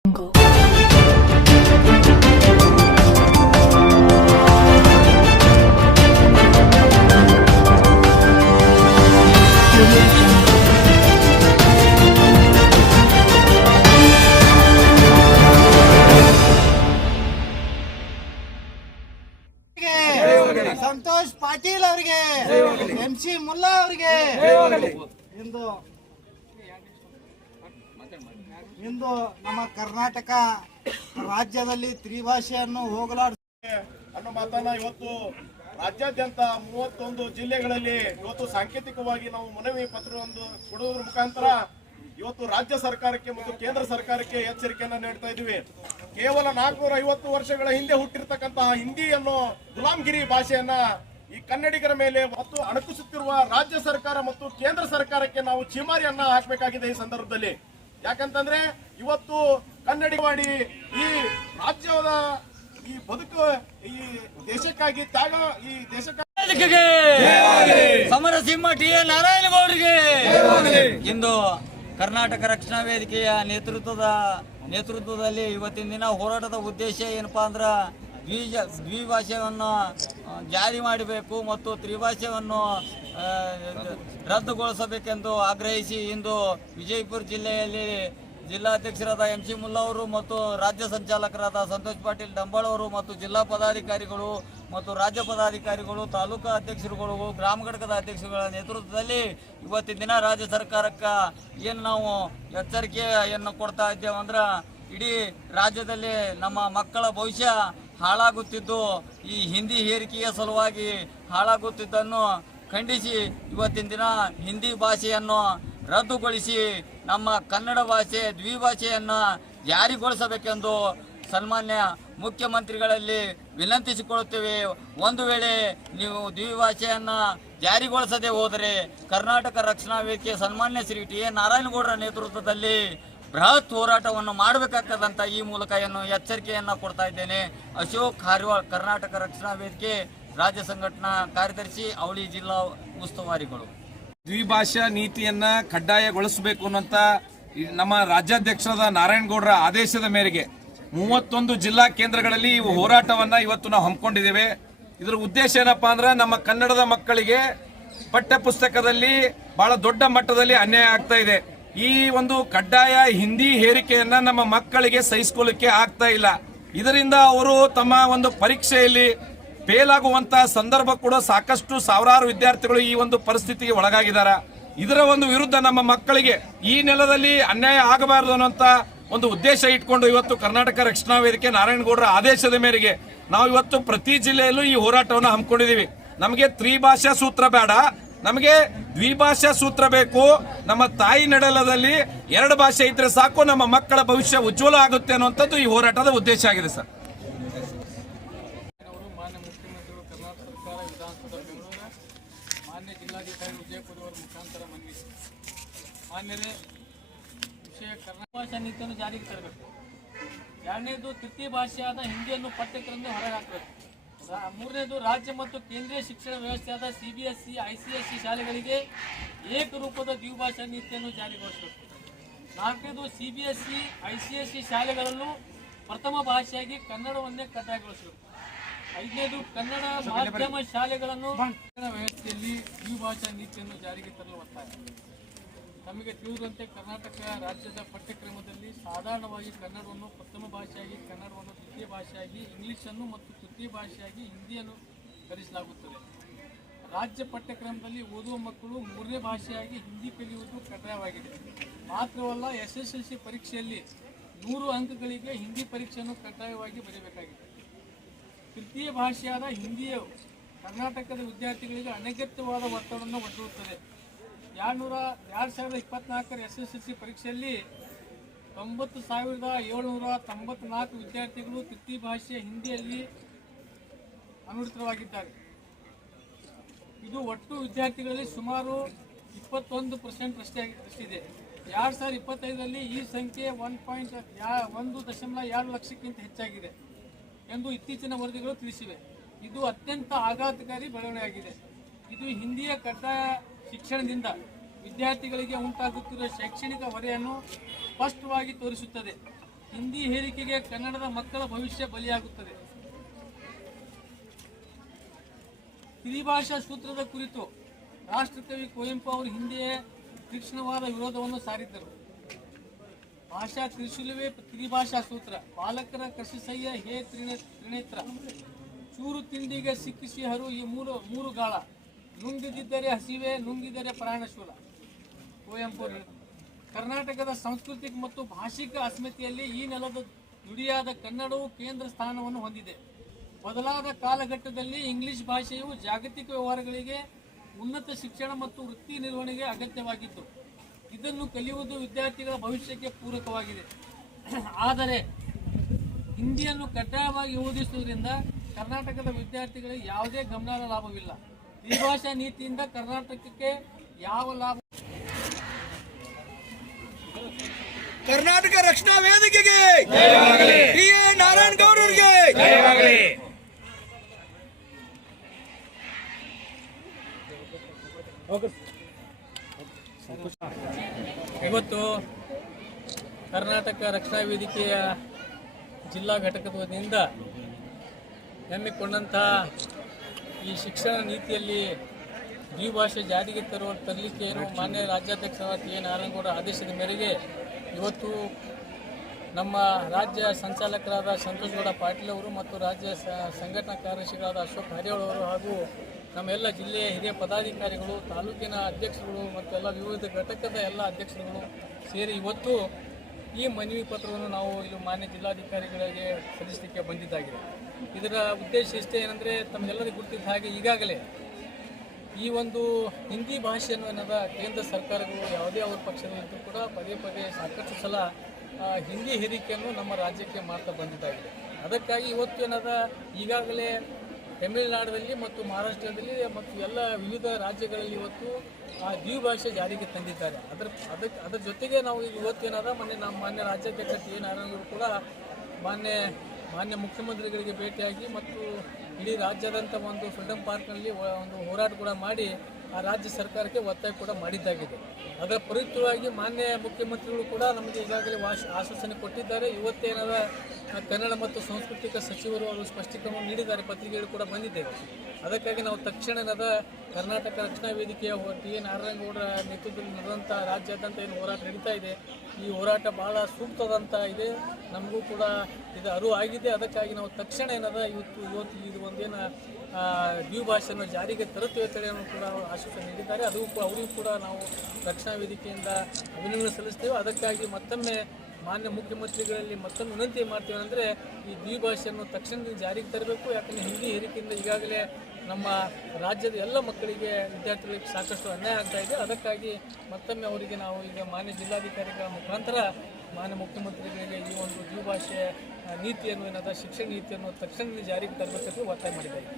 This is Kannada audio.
ಸಂತೋಷ್ ಪಾಟೀಲ್ ಅವರಿಗೆ, MC ಮುಲ್ಲಾ ಅವರಿಗೆ ಇಂದು ನಮ್ಮ ಕರ್ನಾಟಕ ರಾಜ್ಯದಲ್ಲಿ ತ್ರಿಭಾಷೆಯನ್ನು ಹೋಗಲಾಡಿಸುತ್ತೆ ಅನ್ನೋ ಮಾತನ್ನ ಇವತ್ತು ರಾಜ್ಯಾದ್ಯಂತ 31 ಜಿಲ್ಲೆಗಳಲ್ಲಿ ಇವತ್ತು ಸಾಂಕೇತಿಕವಾಗಿ ನಾವು ಮನವಿ ಪತ್ರವನ್ನು ಕೊಡುವುದರ ಮುಖಾಂತರ ಇವತ್ತು ರಾಜ್ಯ ಸರ್ಕಾರಕ್ಕೆ ಮತ್ತು ಕೇಂದ್ರ ಸರ್ಕಾರಕ್ಕೆ ಎಚ್ಚರಿಕೆಯನ್ನ ನೀಡ್ತಾ ಇದ್ದೀವಿ. ಕೇವಲ 450 ವರ್ಷಗಳ ಹಿಂದೆ ಹುಟ್ಟಿರ್ತಕ್ಕಂತಹ ಹಿಂದಿ ಅನ್ನೋ ಗುಲಾಮ್ಗಿರಿ ಭಾಷೆಯನ್ನ ಈ ಕನ್ನಡಿಗರ ಮೇಲೆ ಮತ್ತು ಅಣಕಿಸುತ್ತಿರುವ ರಾಜ್ಯ ಸರ್ಕಾರ ಮತ್ತು ಕೇಂದ್ರ ಸರ್ಕಾರಕ್ಕೆ ನಾವು ಚಿಮಾರಿಯನ್ನ ಹಾಕಬೇಕಾಗಿದೆ ಈ ಸಂದರ್ಭದಲ್ಲಿ. ಯಾಕಂತಂದ್ರೆ ಇವತ್ತು ಕನ್ನಡಿಗವಾಡಿ ಈ ರಾಜ್ಯದ ಈ ಬದುಕು ಈ ದೇಶಕ್ಕಾಗಿ ತ್ಯಾಗ, ಈ ದೇಶಕ್ಕಾಗಿ ಸಮರಸಿಂಹ ಟಿ.ಎ. ನಾರಾಯಣಗೌಡರಿಗೆ ಇಂದು ಕರ್ನಾಟಕ ರಕ್ಷಣಾ ವೇದಿಕೆಯ ನೇತೃತ್ವದಲ್ಲಿ ಇವತ್ತಿನ ದಿನ ಹೋರಾಟದ ಉದ್ದೇಶ ಏನಪ್ಪಾ ಅಂದ್ರ ದ್ವಿಭಾಷೆಯನ್ನು ಜಾರಿ ಮಾಡಬೇಕು ಮತ್ತು ತ್ರಿಭಾಷೆಯನ್ನು ರದ್ದುಗೊಳಿಸಬೇಕೆಂದು ಆಗ್ರಹಿಸಿ ಇಂದು ವಿಜಯಪುರ ಜಿಲ್ಲೆಯಲ್ಲಿ ಜಿಲ್ಲಾಧ್ಯಕ್ಷರಾದ MC ಮುಲ್ಲಾ ಅವರು ಮತ್ತು ರಾಜ್ಯ ಸಂಚಾಲಕರಾದ ಸಂತೋಷ್ ಪಾಟೀಲ್ ಡಂಬಾಳ್ ಅವರು ಮತ್ತು ಜಿಲ್ಲಾ ಪದಾಧಿಕಾರಿಗಳು ಮತ್ತು ರಾಜ್ಯ ಪದಾಧಿಕಾರಿಗಳು, ತಾಲೂಕಾ ಅಧ್ಯಕ್ಷರುಗಳು, ಗ್ರಾಮ ಘಟಕದ ಅಧ್ಯಕ್ಷರುಗಳ ನೇತೃತ್ವದಲ್ಲಿ ಇವತ್ತಿನ ದಿನ ರಾಜ್ಯ ಸರ್ಕಾರಕ್ಕೆ ಏನು ನಾವು ಎಚ್ಚರಿಕೆಯನ್ನು ಕೊಡ್ತಾ ಇದ್ದೇವೆ ಅಂದ್ರೆ ಇಡೀ ರಾಜ್ಯದಲ್ಲಿ ನಮ್ಮ ಮಕ್ಕಳ ಭವಿಷ್ಯ ಹಾಳಾಗುತ್ತಿದ್ದು ಈ ಹಿಂದಿ ಹೇರಿಕೆಯ ಸಲುವಾಗಿ ಹಾಳಾಗುತ್ತಿದ್ದನ್ನು ಖಂಡಿಸಿ ಇವತ್ತಿನ ದಿನ ಹಿಂದಿ ಭಾಷೆಯನ್ನು ರದ್ದುಗೊಳಿಸಿ ನಮ್ಮ ಕನ್ನಡ ಭಾಷೆ ದ್ವಿಭಾಷೆಯನ್ನು ಜಾರಿಗೊಳಿಸಬೇಕೆಂದು ಸನ್ಮಾನ್ಯ ಮುಖ್ಯಮಂತ್ರಿಗಳಲ್ಲಿ ವಿನಂತಿಸಿಕೊಳ್ಳುತ್ತೇವೆ. ಒಂದು ವೇಳೆ ನೀವು ದ್ವಿಭಾಷೆಯನ್ನು ಜಾರಿಗೊಳಿಸದೆ ಹೋದರೆ ಕರ್ನಾಟಕ ರಕ್ಷಣಾ ವೇದಿಕೆ ಸನ್ಮಾನ್ಯ ಶ್ರೀ ಟಿ.ಎ. ನಾರಾಯಣಗೌಡರ ನೇತೃತ್ವದಲ್ಲಿ ಬೃಹತ್ ಹೋರಾಟವನ್ನು ಮಾಡಬೇಕಾಗ್ತದಂತ ಈ ಮೂಲಕ ಎಚ್ಚರಿಕೆಯನ್ನು ಕೊಡ್ತಾ ಇದ್ದೇನೆ. ಅಶೋಕ್ ಹಾರಿವಾಳ್, ಕರ್ನಾಟಕ ರಕ್ಷಣಾ ವೇದಿಕೆ ರಾಜ್ಯ ಸಂಘಟನಾ ಕಾರ್ಯದರ್ಶಿ, ಅವಳಿ ಜಿಲ್ಲಾ ಉಸ್ತುವಾರಿಗಳು. ದ್ವಿಭಾಷಾ ನೀತಿಯನ್ನ ಕಡ್ಡಾಯಗೊಳಿಸಬೇಕು ಅನ್ನುವಂತ ನಮ್ಮ ರಾಜ್ಯಾಧ್ಯಕ್ಷರಾದ ನಾರಾಯಣಗೌಡರ ಆದೇಶದ ಮೇರೆಗೆ 31 ಜಿಲ್ಲಾ ಕೇಂದ್ರಗಳಲ್ಲಿ ಈ ಹೋರಾಟವನ್ನ ಇವತ್ತು ನಾವು ಹಮ್ಮಿಕೊಂಡಿದ್ದೇವೆ. ಇದರ ಉದ್ದೇಶ ಏನಪ್ಪಾ ಅಂದ್ರೆ ನಮ್ಮ ಕನ್ನಡದ ಮಕ್ಕಳಿಗೆ ಪಠ್ಯ ಪುಸ್ತಕದಲ್ಲಿ ಬಹಳ ದೊಡ್ಡ ಮಟ್ಟದಲ್ಲಿ ಅನ್ಯಾಯ ಆಗ್ತಾ ಇದೆ. ಈ ಒಂದು ಕಡ್ಡಾಯ ಹಿಂದಿ ಹೇರಿಕೆಯನ್ನ ನಮ್ಮ ಮಕ್ಕಳಿಗೆ ಸಹಿಸಿಕೊಳ್ಳಲಿಕ್ಕೆ ಆಗ್ತಾ ಇಲ್ಲ. ಇದರಿಂದ ಅವರು ತಮ್ಮ ಒಂದು ಪರೀಕ್ಷೆಯಲ್ಲಿ ಫೇಲ್ ಆಗುವಂತ ಸಂದರ್ಭ ಕೂಡ ಸಾಕಷ್ಟು ಸಾವಿರಾರು ವಿದ್ಯಾರ್ಥಿಗಳು ಈ ಒಂದು ಪರಿಸ್ಥಿತಿಗೆ ಒಳಗಾಗಿದ್ದಾರೆ. ಇದರ ಒಂದು ವಿರುದ್ಧ ನಮ್ಮ ಮಕ್ಕಳಿಗೆ ಈ ನೆಲದಲ್ಲಿ ಅನ್ಯಾಯ ಆಗಬಾರದು ಅನ್ನುವಂತ ಒಂದು ಉದ್ದೇಶ ಇಟ್ಕೊಂಡು ಇವತ್ತು ಕರ್ನಾಟಕ ರಕ್ಷಣಾ ವೇದಿಕೆ ನಾರಾಯಣಗೌಡರ ಆದೇಶದ ಮೇರೆಗೆ ನಾವು ಇವತ್ತು ಪ್ರತಿ ಜಿಲ್ಲೆಯಲ್ಲೂ ಈ ಹೋರಾಟವನ್ನು ಹಮ್ಮಿಕೊಂಡಿದ್ದೀವಿ. ನಮಗೆ ತ್ರಿಭಾಷಾ ಸೂತ್ರ ಬೇಡ, ನಮಗೆ ದ್ವಿಭಾಷಾ ಸೂತ್ರ ಬೇಕು. ನಮ್ಮ ತಾಯಿ ನೆಡಲದಲ್ಲಿ 2 ಭಾಷೆ ಇದ್ರೆ ಸಾಕು, ನಮ್ಮ ಮಕ್ಕಳ ಭವಿಷ್ಯ ಉಜ್ವಲ ಆಗುತ್ತೆ ಅನ್ನುವಂಥದ್ದು ಈ ಹೋರಾಟದ ಉದ್ದೇಶ ಆಗಿದೆ ಸರ್. ಮಾನ್ಯ ಜಿಲ್ಲಾಧಿಕಾರಿ ವಿಜಯಪುರ ಅವರ ಮುಖಾಂತರ ಮನವಿ. ಮಾನ್ಯರೇ, ವಿಷಯ ಕನ್ನಡ ಭಾಷಾ ನೀತಿಯನ್ನು ಜಾರಿಗೆ ತರಬೇಕು. 2ನೇದು ತೃತೀಯ ಭಾಷೆಯಾದ ಹಿಂದಿಯನ್ನು ಪಠ್ಯಕ್ರಮದಿಂದ ಹೊರಗೆ ಹಾಕಬೇಕು. 3ನೇದು ರಾಜ್ಯ ಮತ್ತು ಕೇಂದ್ರೀಯ ಶಿಕ್ಷಣ ವ್ಯವಸ್ಥೆಯಾದ CBSE, ICSE ಶಾಲೆಗಳಿಗೆ ಏಕರೂಪದ ದ್ವಿಭಾಷಾ ನೀತಿಯನ್ನು ಜಾರಿಗೊಳಿಸಬೇಕು. 4ನೇದು CBSE, ICSE ಶಾಲೆಗಳಲ್ಲೂ ಪ್ರಥಮ ಭಾಷೆಯಾಗಿ ಕನ್ನಡವನ್ನೇ ಕಡ್ಡಾಯಗೊಳಿಸಬೇಕು. 5ನೇದು ಕನ್ನಡ ಮಾಧ್ಯಮ ಶಾಲೆಗಳನ್ನು ವ್ಯವಸ್ಥೆಯಲ್ಲಿ ದ್ವಿಭಾಷಾ ನೀತಿಯನ್ನು ಜಾರಿಗೆ ತರಲು ಒತ್ತಾಯ. ನಮಗೆ ತಿಳಿದಂತೆ ಕರ್ನಾಟಕ ರಾಜ್ಯದ ಪಠ್ಯಕ್ರಮದಲ್ಲಿ ಸಾಧಾರಣವಾಗಿ ಕನ್ನಡವನ್ನು ಪ್ರಥಮ ಭಾಷೆಯಾಗಿ, ಕನ್ನಡವನ್ನು ದ್ವಿತೀಯ ಭಾಷೆಯಾಗಿ, ಇಂಗ್ಲಿಷನ್ನು ಮತ್ತು ತೃತೀಯ ಭಾಷೆಯಾಗಿ ಹಿಂದಿಯನ್ನು ಕಲಿಸಲಾಗುತ್ತದೆ. ರಾಜ್ಯ ಪಠ್ಯಕ್ರಮದಲ್ಲಿ ಓದುವ ಮಕ್ಕಳು 3ನೇ ಭಾಷೆಯಾಗಿ ಹಿಂದಿ ಕಲಿಯುವುದು ಕಡ್ಡಾಯವಾಗಿದೆ. ಮಾತ್ರವಲ್ಲ, SSLC ಪರೀಕ್ಷೆಯಲ್ಲಿ 100 ಅಂಕಗಳಿಗೆ ಹಿಂದಿ ಪರೀಕ್ಷೆಯನ್ನು ಕಡ್ಡಾಯವಾಗಿ ಬರೆಯಬೇಕಾಗಿದೆ. ತೃತೀಯ ಭಾಷೆಯಾದ ಹಿಂದಿಯು ಕರ್ನಾಟಕದ ವಿದ್ಯಾರ್ಥಿಗಳಿಗೆ ಅನಗತ್ಯವಾದ ಒತ್ತಡವನ್ನು ಒಡ್ಡುತ್ತದೆ. 2024ರ SSLC ಪರೀಕ್ಷೆಯಲ್ಲಿ 90,794 ವಿದ್ಯಾರ್ಥಿಗಳು ತೃತೀಯ ಭಾಷೆಯ ಹಿಂದಿಯಲ್ಲಿ ಅನುಷ್ಠಿತವಾಗಿದ್ದಾರೆ. ಇದು ಒಟ್ಟು ವಿದ್ಯಾರ್ಥಿಗಳಲ್ಲಿ ಸುಮಾರು 21% ಅಷ್ಟಿದೆ. 2025ರಲ್ಲಿ ಈ ಸಂಖ್ಯೆ 1.2 ಲಕ್ಷಕ್ಕಿಂತ ಹೆಚ್ಚಾಗಿದೆ ಎಂದು ಇತ್ತೀಚಿನ ವರದಿಗಳು ತಿಳಿಸಿವೆ. ಇದು ಅತ್ಯಂತ ಆಘಾತಕಾರಿ ಬೆಳವಣಿಗೆಯಾಗಿದೆ. ಇದು ಹಿಂದಿಯ ಕಡ್ಡಾಯ ಶಿಕ್ಷಣದಿಂದ ವಿದ್ಯಾರ್ಥಿಗಳಿಗೆ ಉಂಟಾಗುತ್ತಿರುವ ಶೈಕ್ಷಣಿಕ ಹೊರೆಯನ್ನು ಸ್ಪಷ್ಟವಾಗಿ ತೋರಿಸುತ್ತದೆ. ಹಿಂದಿ ಹೇರಿಕೆಗೆ ಕನ್ನಡದ ಮಕ್ಕಳ ಭವಿಷ್ಯ ಬಲಿಯಾಗುತ್ತದೆ. ತ್ರಿಭಾಷಾ ಸೂತ್ರದ ಕುರಿತು ರಾಷ್ಟ್ರಕವಿ ಕುವೆಂಪು ಅವರು ಹಿಂದೆಯೇ ತೀಕ್ಷ್ಣವಾದ ವಿರೋಧವನ್ನು ಸಾರಿದ್ದರು. ಭಾಷಾ ತ್ರಿಶೂಲವೇ ತ್ರಿಭಾಷಾ ಸೂತ್ರ, ಪಾಲಕರ ಕೃಷಿಸಯ್ಯ ಹೇ ತ್ರಿನೇತ್ರ, ಚೂರು ತಿಂಡಿಗೆ ಸಿಕ್ಕಿಸಿ ಹರು ಈ ಮೂರು ಗಾಳ, ನುಂಗಿದ್ದರೆ ಹಸಿವೆ ನುಂಗಿದರೆ ಪ್ರಾಣಶೂಲ. ಕುವೆಂಪು ಕರ್ನಾಟಕದ ಸಾಂಸ್ಕೃತಿಕ ಮತ್ತು ಭಾಷಿಕ ಅಸ್ಮಿತೆಯಲ್ಲಿ ಈ ನೆಲದ ನುಡಿಯಾದ ಕನ್ನಡವು ಕೇಂದ್ರ ಸ್ಥಾನವನ್ನು ಹೊಂದಿದೆ. ಬದಲಾದ ಕಾಲಘಟ್ಟದಲ್ಲಿ ಇಂಗ್ಲಿಷ್ ಭಾಷೆಯು ಜಾಗತಿಕ ವ್ಯವಹಾರಗಳಿಗೆ, ಉನ್ನತ ಶಿಕ್ಷಣ ಮತ್ತು ವೃತ್ತಿ ನಿರ್ವಹಣೆಗೆ ಅಗತ್ಯವಾಗಿತ್ತು. ಇದನ್ನು ಕಲಿಯುವುದು ವಿದ್ಯಾರ್ಥಿಗಳ ಭವಿಷ್ಯಕ್ಕೆ ಪೂರಕವಾಗಿದೆ. ಆದರೆ ಹಿಂದಿಯನ್ನು ಕಡ್ಡಾಯವಾಗಿ ಓದಿಸುವುದರಿಂದ ಕರ್ನಾಟಕದ ವಿದ್ಯಾರ್ಥಿಗಳಿಗೆ ಯಾವುದೇ ಗಮನಾರ್ಹ ಲಾಭವಿಲ್ಲ. ತ್ರಿಭಾಷಾ ನೀತಿಯಿಂದ ಕರ್ನಾಟಕಕ್ಕೆ ಯಾವ ಲಾಭ? ಕರ್ನಾಟಕ ರಕ್ಷಣಾ ವೇದಿಕೆಗೆ ಟಿ.ಎ. ನಾರಾಯಣಗೌಡರಿಗೆ ಇವತ್ತು ಕರ್ನಾಟಕ ರಕ್ಷಣಾ ವೇದಿಕೆಯ ಜಿಲ್ಲಾ ಘಟಕದ ವತಿಯಿಂದ ಹೆಮ್ಮೆಕೊಂಡಂತಹ ಈ ಶಿಕ್ಷಣ ನೀತಿಯಲ್ಲಿ ದ್ವಿಭಾಷೆ ಜಾರಿಗೆ ತರಲಿಕ್ಕೆ ಮಾನ್ಯ ರಾಜ್ಯಾಧ್ಯಕ್ಷರಾದ ಟಿ.ಎ. ನಾರಾಯಣಗೌಡ ಆದೇಶದ ಮೇರೆಗೆ ಇವತ್ತು ನಮ್ಮ ರಾಜ್ಯ ಸಂಚಾಲಕರಾದ ಸಂತೋಷ್ ಗೌಡ ಪಾಟೀಲ್ ಅವರು ಮತ್ತು ರಾಜ್ಯ ಸಂಘಟನಾ ಕಾರ್ಯದರ್ಶಿಗಳಾದ ಅಶೋಕ್ ಹರಿಯಾಳ್ ಅವರು ಹಾಗೂ ನಮ್ಮೆಲ್ಲ ಜಿಲ್ಲೆಯ ಹಿರಿಯ ಪದಾಧಿಕಾರಿಗಳು, ತಾಲೂಕಿನ ಅಧ್ಯಕ್ಷರುಗಳು ಮತ್ತು ಎಲ್ಲ ವಿವಿಧ ಘಟಕದ ಎಲ್ಲ ಅಧ್ಯಕ್ಷರುಗಳು ಸೇರಿ ಇವತ್ತು ಈ ಮನವಿ ಪತ್ರವನ್ನು ನಾವು ಇಲ್ಲಿ ಮಾನ್ಯ ಜಿಲ್ಲಾಧಿಕಾರಿಗಳಿಗೆ ಸಲ್ಲಿಸಲಿಕ್ಕೆ ಬಂದಿದ್ದಾಗಿದೆ. ಇದರ ಉದ್ದೇಶ ಇಷ್ಟೇ ಏನಂದರೆ, ತಮಗೆಲ್ಲರಿಗೂ ಗೊತ್ತಿದ್ದ ಹಾಗೆ ಈಗಾಗಲೇ ಈ ಒಂದು ಹಿಂದಿ ಭಾಷೆಯನ್ನು ಏನದ ಕೇಂದ್ರ ಸರ್ಕಾರಗಳು ಯಾವುದೇ ಅವ್ರ ಪಕ್ಷದಲ್ಲಿದ್ದರೂ ಕೂಡ ಪದೇ ಪದೇ ಸಾಕಷ್ಟು ಸಲ ಹಿಂದಿ ಹೇರಿಕೆಯನ್ನು ನಮ್ಮ ರಾಜ್ಯಕ್ಕೆ ಮಾಡ್ತಾ ಬಂದಿದ್ದಾಗಿದೆ. ಅದಕ್ಕಾಗಿ ಇವತ್ತು ಏನದ ಈಗಾಗಲೇ ತಮಿಳುನಾಡಲ್ಲಿ ಮತ್ತು ಮಹಾರಾಷ್ಟ್ರದಲ್ಲಿ ಮತ್ತು ಎಲ್ಲ ವಿವಿಧ ರಾಜ್ಯಗಳಲ್ಲಿ ಇವತ್ತು ದ್ವಿಭಾಷೆ ಜಾರಿಗೆ ತಂದಿದ್ದಾರೆ. ಅದರ ಜೊತೆಗೆ ನಾವು ಈಗ ಇವತ್ತು ಏನದ ಮಾನ್ಯ ರಾಜ್ಯಾಧ್ಯಕ್ಷ ಟಿ.ಎ. ನಾರಾಯಣಗೌಡರು ಕೂಡ ಮಾನ್ಯ ಮುಖ್ಯಮಂತ್ರಿಗಳಿಗೆ ಭೇಟಿಯಾಗಿ ಮತ್ತು ಇಡೀ ರಾಜ್ಯಾದ್ಯಂತ ಒಂದು ಫ್ರೀಡಮ್ ಪಾರ್ಕ್ನಲ್ಲಿ ಒಂದು ಹೋರಾಟ ಕೂಡ ಮಾಡಿ ಆ ರಾಜ್ಯ ಸರ್ಕಾರಕ್ಕೆ ಒತ್ತಾಯ ಕೂಡ ಮಾಡಿದ್ದಾಗಿದೆ. ಅದರ ಪ್ರಯುಕ್ತವಾಗಿ ಮಾನ್ಯ ಮುಖ್ಯಮಂತ್ರಿಗಳು ಕೂಡ ನಮಗೆ ಈಗಾಗಲೇ ಆಶ್ವಾಸನೆ ಕೊಟ್ಟಿದ್ದಾರೆ. ಇವತ್ತೇನಾದ ಕನ್ನಡ ಮತ್ತು ಸಾಂಸ್ಕೃತಿಕ ಸಚಿವರು ಅವರು ಸ್ಪಷ್ಟೀಕರಣ ನೀಡಿದ್ದಾರೆ, ಪತ್ರಿಕೆಗಳು ಕೂಡ ಬಂದಿದ್ದೇವೆ. ಅದಕ್ಕಾಗಿ ನಾವು ತಕ್ಷಣದ ಕರ್ನಾಟಕ ರಕ್ಷಣಾ ವೇದಿಕೆಯ ಟಿ.ಎ. ನಾರಾಯಣಗೌಡರ ನೇತೃತ್ವದಲ್ಲಿ ನಡೆದಂಥ ರಾಜ್ಯಾದ್ಯಂತ ಏನು ಹೋರಾಟ ನಡೀತಾ ಇದೆ, ಈ ಹೋರಾಟ ಭಾಳ ಸೂಕ್ತದಂತ ಇದೆ, ನಮಗೂ ಕೂಡ ಇದು ಅರಿವು ಆಗಿದೆ. ಅದಕ್ಕಾಗಿ ನಾವು ತಕ್ಷಣ ಇವತ್ತು ಇದು ಒಂದೇನು ದ್ವಿಭಾಷೆಯನ್ನು ಜಾರಿಗೆ ತರುತ್ತೇವೆ ಅಂತೇಳಿ ಕೂಡ ಆಶ್ವಾಸನೆ ನೀಡಿದ್ದಾರೆ. ಅವರಿಗೂ ಕೂಡ ನಾವು ರಕ್ಷಣಾ ವೇದಿಕೆಯಿಂದ ಅಭಿನಂದನೆ ಸಲ್ಲಿಸ್ತೇವೆ. ಅದಕ್ಕಾಗಿ ಮತ್ತೊಮ್ಮೆ ಮಾನ್ಯ ಮುಖ್ಯಮಂತ್ರಿಗಳಲ್ಲಿ ಮತ್ತೊಮ್ಮೆ ವಿನಂತಿ ಮಾಡ್ತೀವಿ ಅಂದರೆ, ಈ ದ್ವಿಭಾಷೆಯನ್ನು ತಕ್ಷಣದಿಂದ ಜಾರಿಗೆ ತರಬೇಕು. ಯಾಕಂದರೆ ಹಿಂದಿ ಹೇರಿಕೆಯಿಂದ ಈಗಾಗಲೇ ನಮ್ಮ ರಾಜ್ಯದ ಎಲ್ಲ ಮಕ್ಕಳಿಗೆ, ವಿದ್ಯಾರ್ಥಿಗಳಿಗೆ ಸಾಕಷ್ಟು ಅನ್ಯಾಯ ಆಗ್ತಾ ಇದೆ. ಅದಕ್ಕಾಗಿ ಮತ್ತೊಮ್ಮೆ ಅವರಿಗೆ ನಾವು ಈಗ ಮಾನ್ಯ ಜಿಲ್ಲಾಧಿಕಾರಿಗಳ ಮುಖಾಂತರ ಮಾನ್ಯ ಮುಖ್ಯಮಂತ್ರಿಗಳಿಗೆ ಈ ಒಂದು ದ್ವಿಭಾಷೆ ನೀತಿಯನ್ನು ಶಿಕ್ಷಣ ನೀತಿಯನ್ನು ತಕ್ಷಣದಿಂದ ಜಾರಿಗೆ ತರಬೇಕೆಂದು ಒತ್ತಾಯ ಮಾಡಿದ್ದಾರೆ.